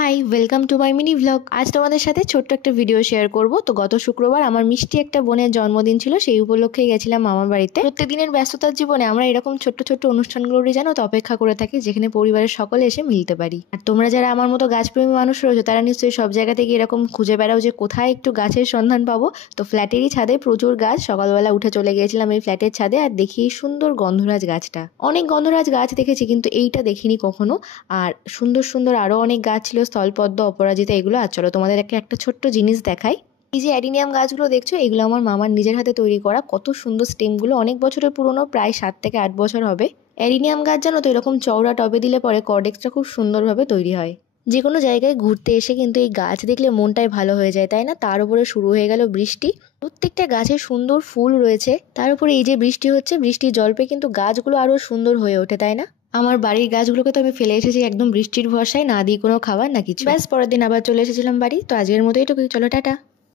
High, welcome to my mini vlog. আজ তোমাদের সাথে ছোট্ট একটা ভিডিও শেয়ার করব। তো গত শুক্রবার আমার মিষ্টি একটা বোনের জন্মদিন ছিল, সেই উপলক্ষে গেছিলাম মামার বাড়িতে। প্রত্যেকদিনের ব্যস্ততার জীবনে আমরা এরকম ছোট্ট ছোট্ট অনুষ্ঠানগুলোরই জানো তো অপেক্ষা করে থাকি, যেখানে পরিবারের সকলে এসে মিলতে পারি। আর তোমরা যারা আমার মতো গাছপ্রেমী মানুষ রয়েছে তারা নিশ্চয়ই সব জায়গা থেকে এরকম খুঁজে বেড়াও যে কোথায় একটু গাছের সন্ধান পাবো। তো ফ্ল্যাটেরই ছাদে প্রচুর গাছ, সকালবেলা উঠে চলে গিয়েছিলাম এই ফ্ল্যাটের ছাদে, আর দেখি এই সুন্দর গন্ধরাজ গাছটা। অনেক গন্ধরাজ গাছ দেখেছি কিন্তু এইটা দেখিনি কখনো। আর সুন্দর সুন্দর আরো অনেক গাছ ছিল, স্থলপদ্ম, অপরাজিতা, এগুলো। আর চলো তোমাদেরকে একটা ছোট্ট জিনিস দেখাই। এই যে অ্যাডিনিয়াম গাছগুলো দেখছো, এগুলো আমার মামার নিজের হাতে তৈরি করা। কত সুন্দর স্টেমগুলো, অনেক বছরের পুরনো, প্রায় 7 থেকে 8 বছর হবে। অ্যাডিনিয়াম গাছ জানো তো এরকম চওড়া টবে দিলে পরে কর্ডেক্সটা খুব সুন্দরভাবে তৈরি হয়। যে কোনো জায়গায় ঘুরতে এসে কিন্তু এই গাছ দেখলে মনটাই ভালো হয়ে যায়, তাই না? তার উপরে শুরু হয়ে গেল বৃষ্টি, প্রত্যেকটা গাছে সুন্দর ফুল রয়েছে। তার উপরে এই যে বৃষ্টি হচ্ছে, বৃষ্টির জল পেয়ে কিন্তু গাছগুলো আরো সুন্দর হয়ে ওঠে, তাই না? আমার বাড়ির গাছগুলোকে তো আমি ফেলে এসেছি একদম বৃষ্টির ভরসায়, না দিয়ে কোনো খাবার না কিছু। ব্যাস, পরের দিন আবার চলে এসেছিলাম বাড়ি। তো আজকের মতো এটুকুই, চলো টাটা।